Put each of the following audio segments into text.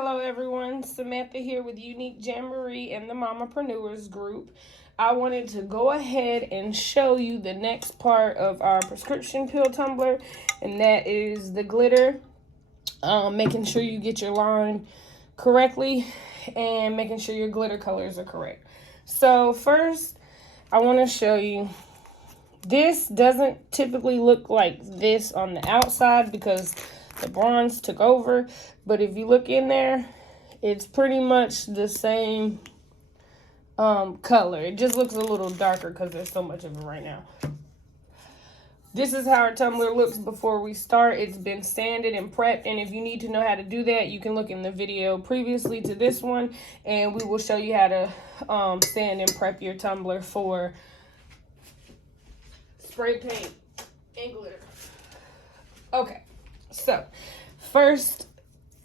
Hello everyone, Samantha here with Unique Jamboree and the Mamapreneurs group. I wanted to go ahead and show you the next part of our prescription pill tumbler, and that is the glitter. Making sure you get your line correctly and making sure your glitter colors are correct. So first, I want to show you, this doesn't typically look like this on the outside because the bronze took over, but if you look in there, it's pretty much the same color. It just looks a little darker because there's so much of it right now. This is how our tumbler looks before we start. It's been sanded and prepped, and if you need to know how to do that, you can look in the video previously to this one, and we will show you how to sand and prep your tumbler for spray paint and glitter. Okay, so first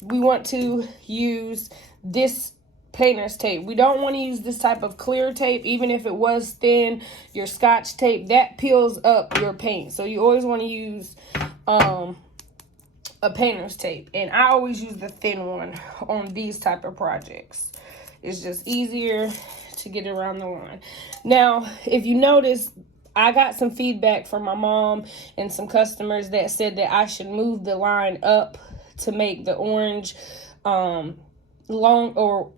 we want to use this painter's tape. We don't want to use this type of clear tape. Even if it was thin, your Scotch tape, that peels up your paint. So you always want to use a painter's tape. And I always use the thin one on these type of projects. It's just easier to get around the line. Now, if you notice, I got some feedback from my mom and some customers that said that I should move the line up to make the orange long or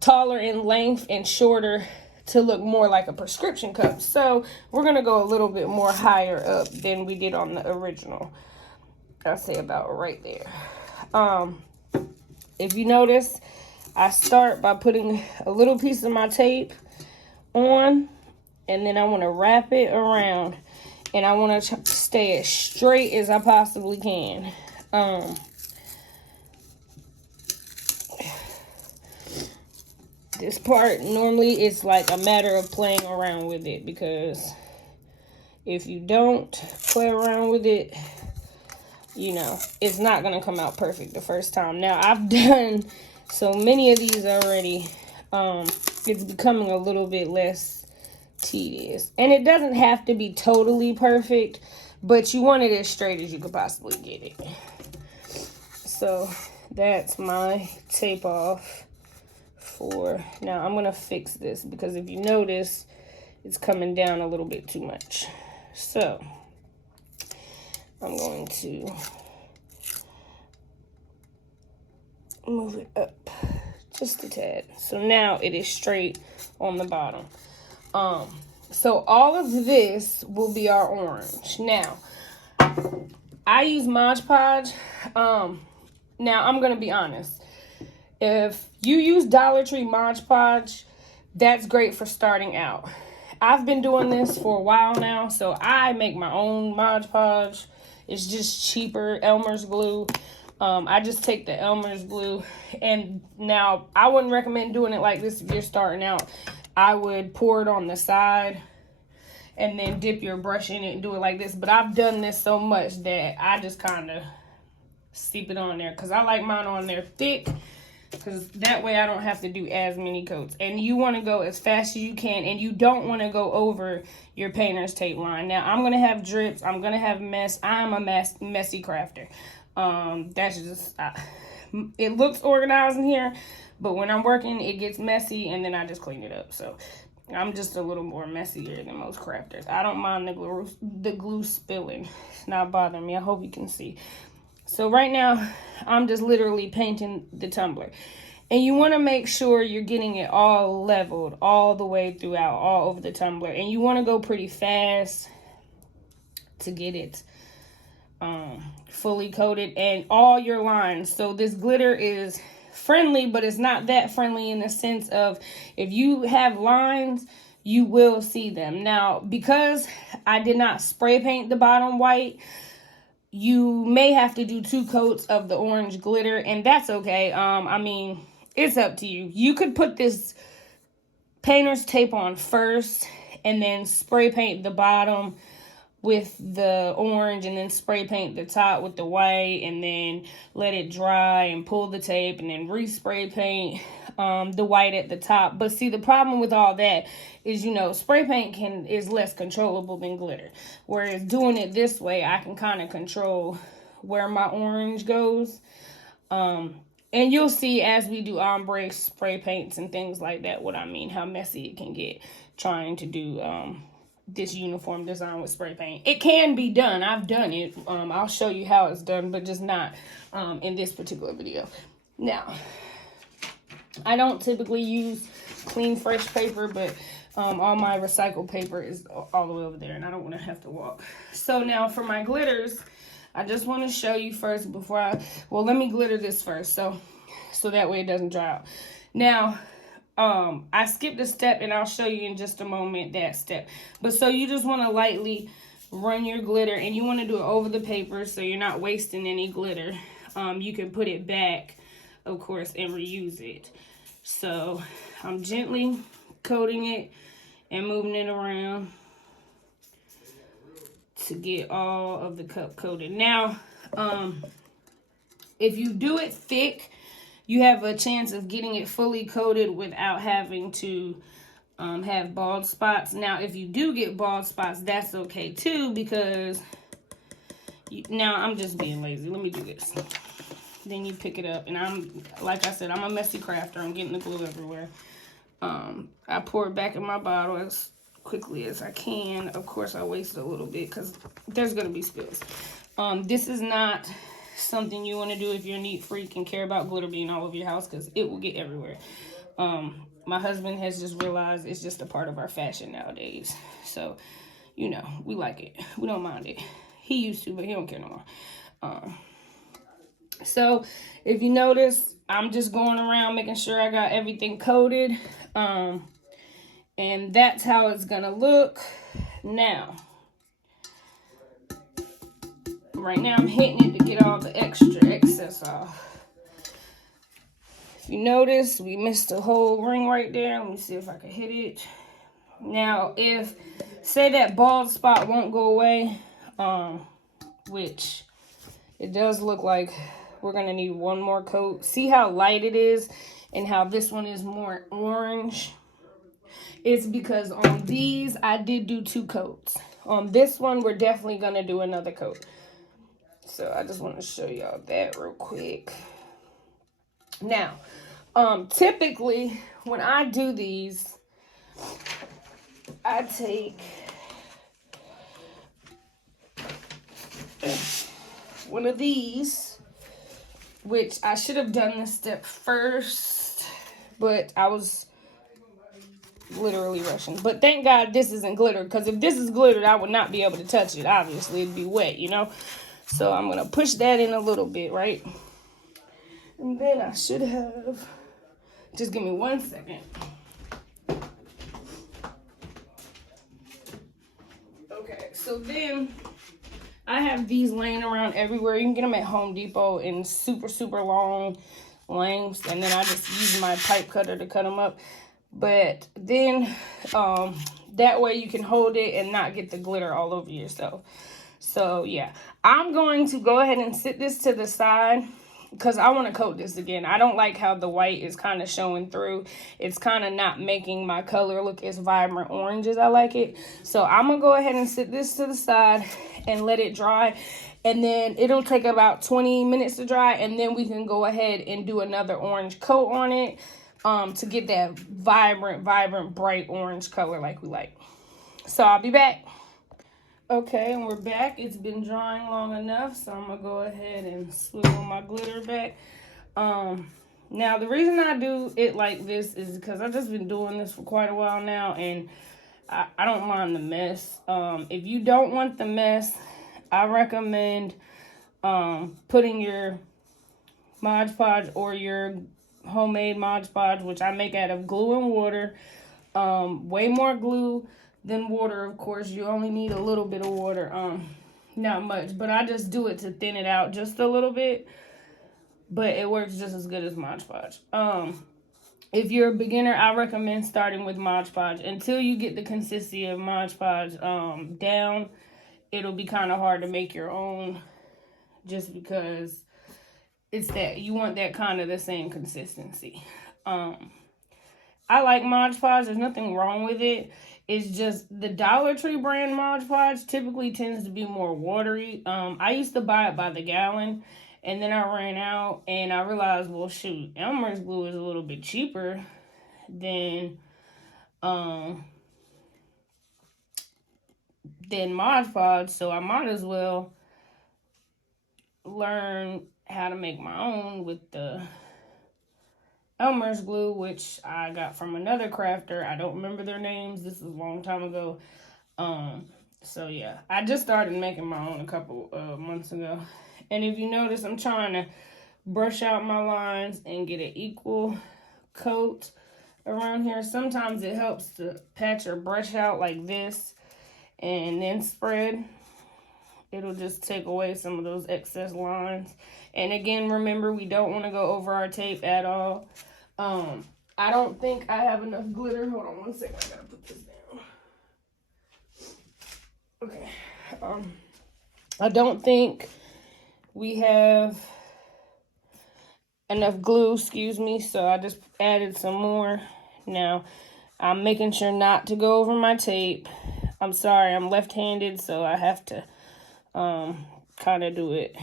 taller in length and shorter to look more like a prescription cup. So we're going to go a little bit more higher up than we did on the original. I'll say about right there. If you notice, I start by putting a little piece of my tape on, and then I want to wrap it around, and I want to stay as straight as I possibly can. This part, normally it's like a matter of playing around with it, because if you don't play around with it, you know, it's not going to come out perfect the first time. Now, I've done so many of these already. It's becoming a little bit less tedious. And it doesn't have to be totally perfect, but you want it as straight as you could possibly get it. So that's my tape off for now. I'm gonna fix this because if you notice, it's coming down a little bit too much. So I'm going to move it up just a tad. So now it is straight on the bottom. So all of this will be our orange. Now, I use Mod Podge. Now, I'm going to be honest. If you use Dollar Tree Mod Podge, that's great for starting out. I've been doing this for a while now, so I make my own Mod Podge. It's just cheaper, Elmer's glue. I just take the Elmer's glue, and now I wouldn't recommend doing it like this if you're starting out. I would pour it on the side and then dip your brush in it and do it like this. But I've done this so much that I just kind of steep it on there because I like mine on there thick, because that way I don't have to do as many coats. And you want to go as fast as you can, and you don't want to go over your painter's tape line. Now, I'm going to have drips. I'm going to have mess. I'm a messy crafter. That's just, it looks organized in here, but when I'm working, it gets messy, and then I just clean it up. So I'm just a little more messier than most crafters. I don't mind the glue spilling. It's not bothering me. I hope you can see. So right now, I'm just literally painting the tumbler. And you want to make sure you're getting it all leveled all the way throughout, all over the tumbler. And you want to go pretty fast to get it fully coated and all your lines. So this glitter is friendly, but it's not that friendly in the sense of if you have lines, you will see them. Now, because I did not spray paint the bottom white, you may have to do 2 coats of the orange glitter, and that's okay. I mean, it's up to you. You could put this painter's tape on first and then spray paint the bottom with the orange, and then spray paint the top with the white, and then let it dry and pull the tape, and then respray paint the white at the top. But see, the problem with all that is, you know, spray paint is less controllable than glitter. Whereas doing it this way, I can kind of control where my orange goes. And you'll see as we do ombre spray paints and things like that what I mean, how messy it can get trying to do this uniform design with spray paint. It can be done. I've done it. I'll show you how it's done, but just not in this particular video. Now, I don't typically use clean, fresh paper, but all my recycled paper is all the way over there, and I don't want to have to walk. So now for my glitters, I just want to show you first before well, let me glitter this first, so that way it doesn't dry out. Now, I skipped a step, and I'll show you in just a moment that step. But so you just want to lightly run your glitter, and you want to do it over the paper so you're not wasting any glitter. You can put it back, of course, and reuse it. So I'm gently coating it and moving it around to get all of the cup coated. Now, if you do it thick, you have a chance of getting it fully coated without having to have bald spots. Now, if you do get bald spots, that's okay too, because now I'm just being lazy. Let me do this. Then you pick it up, and like I said, I'm a messy crafter. I'm getting the glue everywhere. I pour it back in my bottle as quickly as I can. Of course, I waste a little bit because there's going to be spills. This is not something you want to do if you're a neat freak and care about glitter being all over your house, because it will get everywhere. My husband has just realized it's just a part of our fashion nowadays. So, you know, we like it. We don't mind it. He used to, but he don't care no more. So if you notice, I'm just going around making sure I got everything coated. And that's how it's gonna look. Now, right now I'm hitting it to get all the excess off. If you notice, we missed a whole ring right there. Let me see if I can hit it. Now, if, say that bald spot won't go away, which it does look like we're going to need one more coat. See how light it is and how this one is more orange? It's because on these, I did do 2 coats. On this one, we're definitely going to do another coat. So I just want to show y'all that real quick. Now, typically, when I do these, I take one of these, which I should have done this step first, but I was literally rushing. But thank God this isn't glitter, because if this is glittered, I would not be able to touch it. Obviously, it'd be wet, you know? So I'm going to push that in a little bit, right? And then I should have, just give me 1 second. Okay, so then I have these laying around everywhere. You can get them at Home Depot in super, super long lengths. And then I just use my pipe cutter to cut them up. But then that way you can hold it and not get the glitter all over yourself. So, yeah. I'm going to go ahead and sit this to the side because I want to coat this again. I don't like how the white is kind of showing through. It's kind of not making my color look as vibrant orange as I like it. So I'm going to go ahead and sit this to the side and let it dry. And then it'll take about 20 minutes to dry. And then we can go ahead and do another orange coat on it to get that vibrant, bright orange color like we like. So I'll be back. Okay, and we're back. It's been drying long enough, so I'm going to go ahead and swivel my glitter back. Now, the reason I do it like this is because I've just been doing this for quite a while now, and I don't mind the mess. If you don't want the mess, I recommend putting your Mod Podge or your homemade Mod Podge, which I make out of glue and water. Way more glue than water, of course. You only need a little bit of water, not much, but I just do it to thin it out just a little bit, but it works just as good as Mod Podge. If you're a beginner, I recommend starting with Mod Podge. Until you get the consistency of Mod Podge down, it'll be kind of hard to make your own, just because it's that you want that kind of the same consistency. I like Mod Podge. There's nothing wrong with it. It's just the Dollar Tree brand Mod Podge typically tends to be more watery. I used to buy it by the gallon, And then I ran out and I realized, well, shoot, Elmer's glue is a little bit cheaper than Mod Podge, so I might as well learn how to make my own with the Elmer's glue, which I got from another crafter. I don't remember their names. This is a long time ago. So yeah, I just started making my own a couple months ago. And if you notice, I'm trying to brush out my lines and get an equal coat around here. Sometimes it helps to patch or brush out like this and then spread. It'll just take away some of those excess lines. And again, remember, we don't want to go over our tape at all. I don't think I have enough glitter. Hold on one second. I gotta put this down. Okay. I don't think we have enough glue, excuse me. So I just added some more. Now, I'm making sure not to go over my tape. I'm sorry, I'm left-handed, so I have to kind of do it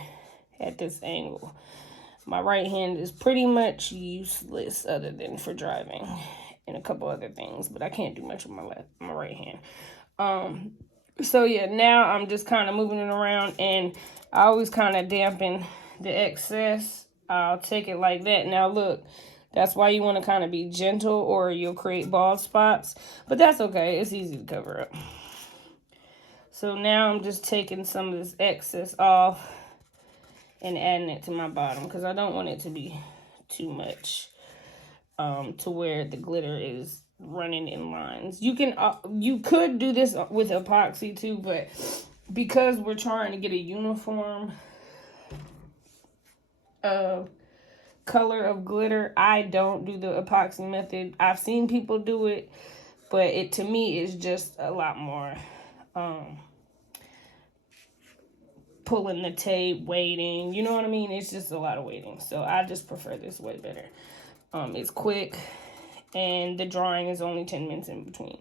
at this angle. My right hand is pretty much useless other than for driving and a couple other things, but I can't do much with my right hand. So yeah, now I'm just kind of moving it around, and I always kind of dampen the excess. I'll take it like that. Now look, that's why you want to kind of be gentle or you'll create bald spots, but that's okay. It's easy to cover up. So now I'm just taking some of this excess off and adding it to my bottom because I don't want it to be too much to where the glitter is running in lines. You could do this with epoxy too, but because we're trying to get a uniform color of glitter, I don't do the epoxy method. I've seen people do it, but it to me is just a lot more pulling the tape, waiting, you know what I mean? It's just a lot of waiting. So I just prefer this way better. It's quick and the drawing is only 10 minutes in between.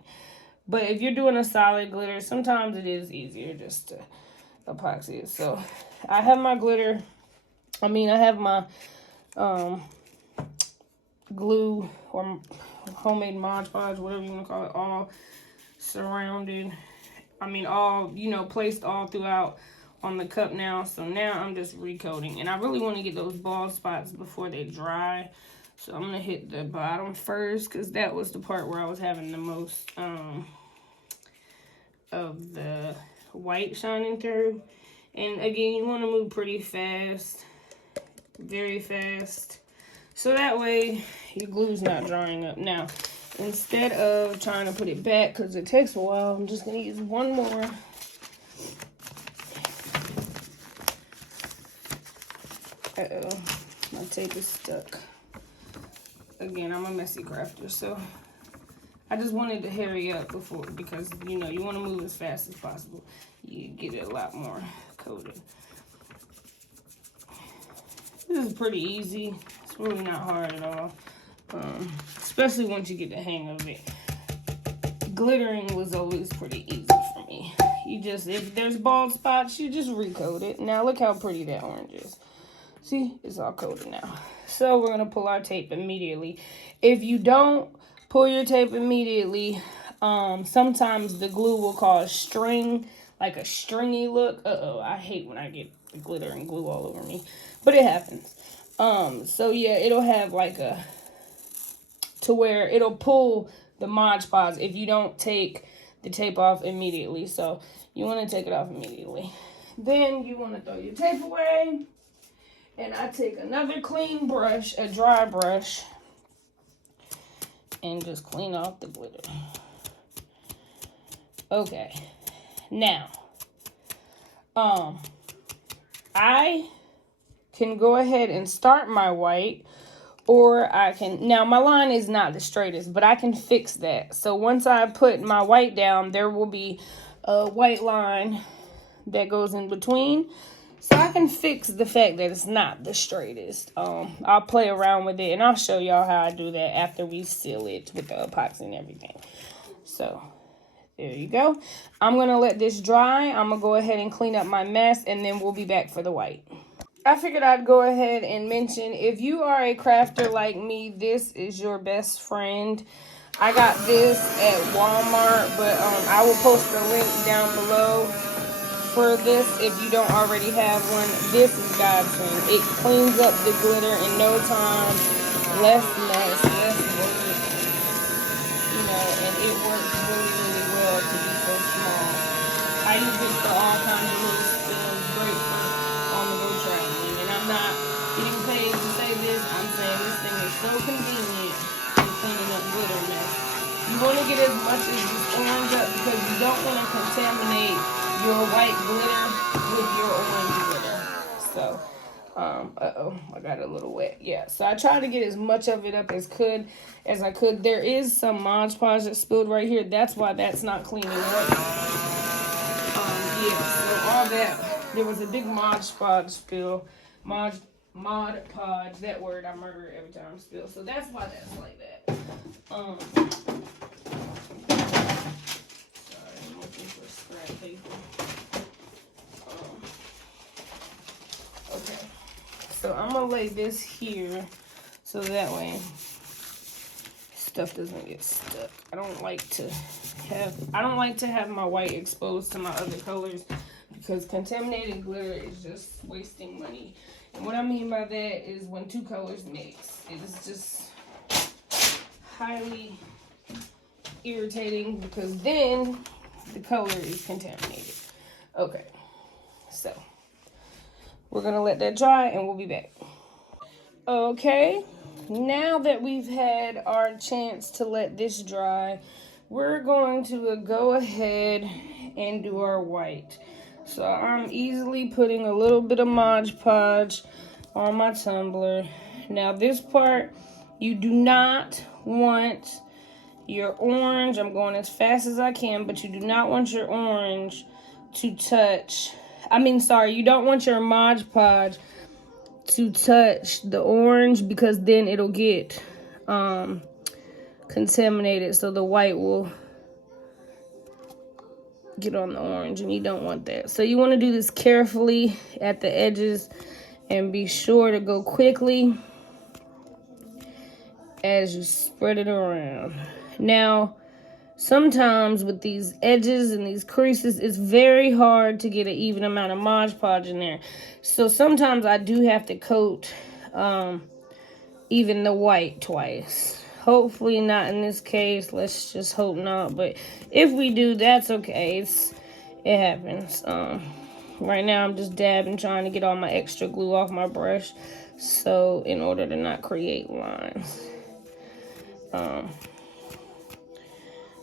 But if you're doing a solid glitter, sometimes it is easier just to epoxy it. So I have my glitter. I have my glue or homemade Mod Podge, whatever you want to call it, all surrounded. All, placed all throughout on the cup now. So now I'm just recoating. And I really want to get those bald spots before they dry. So I'm going to hit the bottom first because that was the part where I was having the most of the white shining through. And again, you want to move pretty fast. Very fast. So that way your glue's not drying up. Now, instead of trying to put it back because it takes a while, I'm just going to use one more. Uh-oh, my tape is stuck. Again, I'm a messy crafter, so I just wanted to hurry up because, you want to move as fast as possible. You get it a lot more coated. This is pretty easy. It's really not hard at all, especially once you get the hang of it. Glittering was always pretty easy for me. If there's bald spots, you just recoat it. Now look how pretty that orange is. See, it's all coated now. So we're gonna pull our tape immediately. If you don't pull your tape immediately, sometimes the glue will cause string, like a stringy look. I hate when I get the glitter and glue all over me, but it happens. So yeah, it'll have to where it'll pull the Mod Podge if you don't take the tape off immediately. So you want to take it off immediately. Then you want to throw your tape away. And I take another clean brush, a dry brush, and just clean off the glitter. Okay. Now, I can go ahead and start my white, or now my line is not the straightest, but I can fix that. So once I put my white down, there will be a white line that goes in between. So I can fix the fact that it's not the straightest. I'll play around with it, and I'll show y'all how I do that after we seal it with the epoxy and everything. So there you go. I'm going to let this dry. I'm going to go ahead and clean up my mess, and then we'll be back for the white. I figured I'd go ahead and mention, if you are a crafter like me, this is your best friend. I got this at Walmart, but I will post a link down below for this if you don't already have one. This is godsend. It cleans up the glitter in no time, less mess, less work, you know, and it works really, really well to be so small. I use it for all kinds of little spills, great for on the go traveling. And I'm not getting paid to say this. I'm saying this thing is so convenient in cleaning up glitter mess. You want to get as much as this orange up because you don't want to contaminate your white glitter with your orange glitter. So, I got a little wet. Yeah, so I tried to get as much of it up as I could. There is some Mod Podge that spilled right here. That's why that's not cleaning up. Yeah, so all that, there was a big Mod Podge spill. Mod Podge, that word I murder every time I spill. So that's why that's like that. Sorry, I'm looking for scrap paper. Okay, so I'm gonna lay this here so that way stuff doesn't get stuck. I don't like to have my white exposed to my other colors because contaminated glitter is just wasting money. And what I mean by that is when two colors mix, it is just highly irritating because then the color is contaminated. Okay, so we're gonna let that dry and we'll be back. Okay, now that we've had our chance to let this dry, we're going to go ahead and do our white. So I'm easily putting a little bit of Mod Podge on my tumbler. Now this part, you do not want your orange, I'm going as fast as I can, but you do not want your orange to touch, you don't want your Mod Podge to touch the orange because then it'll get contaminated, so the white will get on the orange and you don't want that. So you want to do this carefully at the edges and be sure to go quickly as you spread it around. Now sometimes with these edges and these creases, it's very hard to get an even amount of Mod Podge in there. So sometimes I do have to coat even the white twice. Hopefully not in this case. Let's just hope not. But if we do, that's okay. It happens. Right now I'm just dabbing, trying to get all my extra glue off my brush. So in order to not create lines.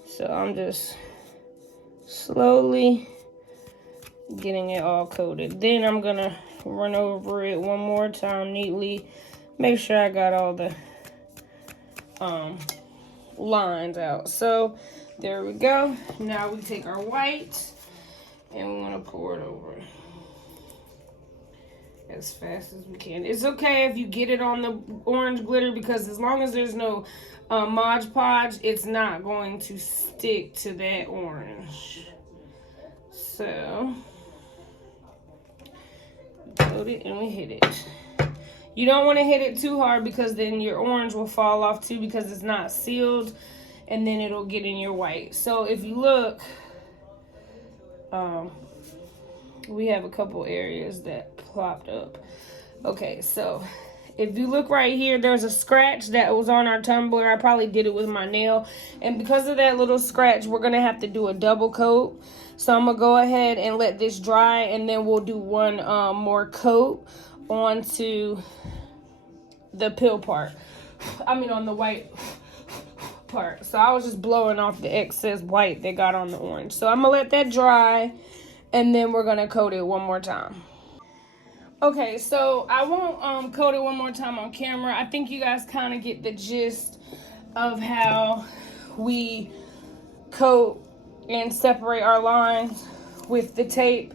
So I'm just slowly getting it all coated. Then I'm gonna run over it one more time neatly. Make sure I got all the lines out. So there we go. Now we take our white and we want to pour it over as fast as we can. It's okay if you get it on the orange glitter because as long as there's no Mod Podge, it's not going to stick to that orange. So we coat it and we hit it. You don't want to hit it too hard because then your orange will fall off too because it's not sealed and then it'll get in your white. So if you look, we have a couple areas that plopped up. Okay, so if you look right here, there's a scratch that was on our tumbler. I probably did it with my nail. And because of that little scratch, we're going to have to do a double coat. So I'm going to go ahead and let this dry and then we'll do one more coat onto the pill part. On the white part. So I was just blowing off the excess white that got on the orange. So I'm gonna let that dry and then we're gonna coat it one more time. Okay, so I won't coat it one more time on camera. I think you guys kind of get the gist of how we coat and separate our lines with the tape.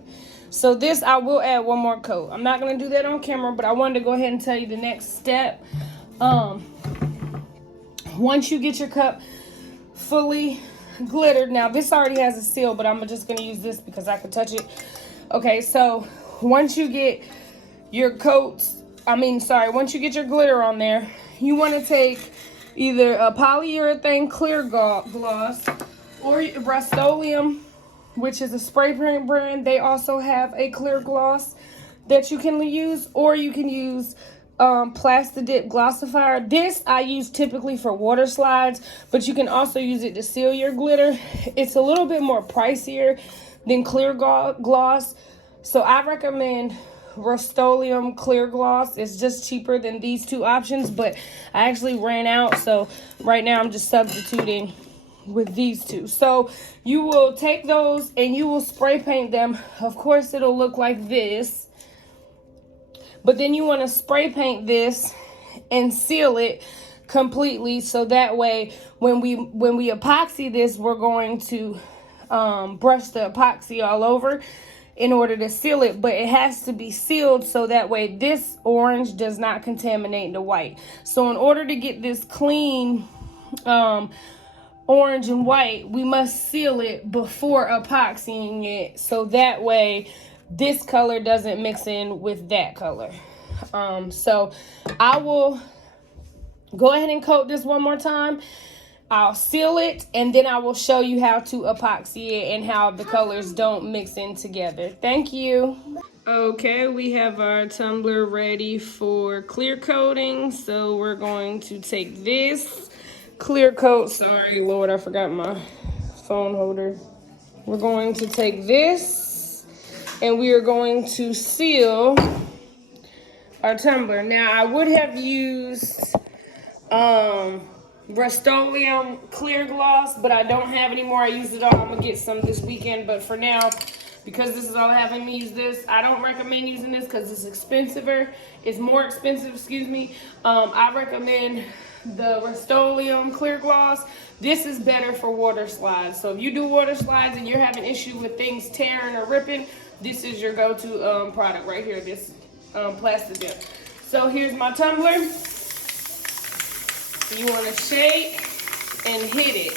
So this, I will add one more coat. I'm not going to do that on camera, but I wanted to go ahead and tell you the next step. Once you get your cup fully glittered, now this already has a seal, but I'm just going to use this because I can touch it. Okay, so once you get your coats, once you get your glitter on there, you want to take either a polyurethane clear gloss or Rust-Oleum, which is a spray paint brand. They also have a clear gloss that you can use, or you can use Plasti-Dip Glossifier. This I use typically for water slides, but you can also use it to seal your glitter. It's a little bit more pricier than clear gloss, so I recommend Rust-Oleum clear gloss. It's just cheaper than these two options, but I actually ran out, so right now I'm just substituting with these two. So you will take those and you will spray paint them. Of course it'll look like this, but then you want to spray paint this and seal it completely, so that way when we epoxy this, we're going to brush the epoxy all over in order to seal it, but it has to be sealed so that way this orange does not contaminate the white. So in order to get this clean orange and white, we must seal it before epoxying it, so that way this color doesn't mix in with that color. So I will go ahead and coat this one more time. I'll seal it, and then I will show you how to epoxy it and how the colors don't mix in together. Thank you. Okay, we have our tumbler ready for clear coating. So we're going to take this clear coat. Sorry, Lord, I forgot my phone holder. We're going to take this, and we are going to seal our tumbler. Now, I would have used Rust-Oleum clear gloss, but I don't have any more. I used it all. I'm gonna get some this weekend, but for now, because this is all having me use this, I don't recommend using this because it's expensiver. It's more expensive, excuse me. I recommend the Rust-Oleum clear gloss. This is better for water slides. So if you do water slides and you're having issue with things tearing or ripping, this is your go-to product right here, this Plasti-Dip. So here's my tumbler. You want to shake and hit it.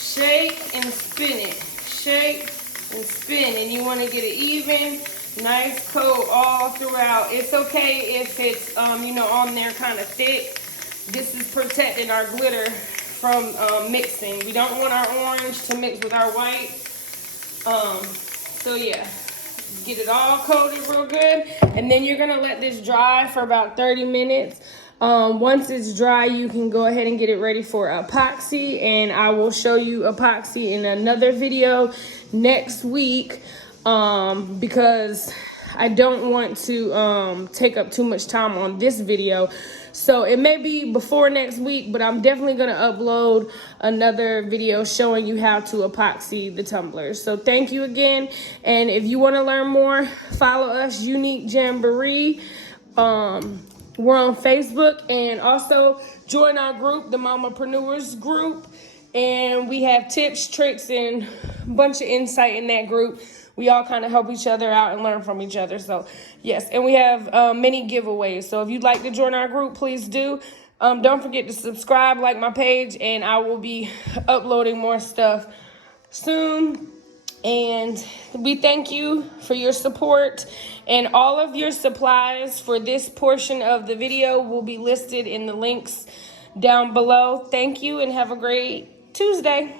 Shake and spin it. Shake and spin. And you want to get it even, nice coat all throughout. It's okay if it's, on there kind of thick. This is protecting our glitter from mixing. We don't want our orange to mix with our white. So yeah, get it all coated real good. And then you're going to let this dry for about 30 minutes. Once it's dry, you can go ahead and get it ready for epoxy, and I will show you epoxy in another video next week, because I don't want to take up too much time on this video. So it may be before next week, but I'm definitely going to upload another video showing you how to epoxy the tumblers. So thank you again, and if you want to learn more, follow us, Unique Jamboree. We're on Facebook, and also join our group, the Mamapreneurs group, and we have tips, tricks, and a bunch of insight in that group. We all kind of help each other out and learn from each other. So yes, and we have many giveaways. So if you'd like to join our group, please do. Don't forget to subscribe, like my page, and I will be uploading more stuff soon. And we thank you for your support, and all of your supplies for this portion of the video will be listed in the links down below. Thank you, and have a great Tuesday.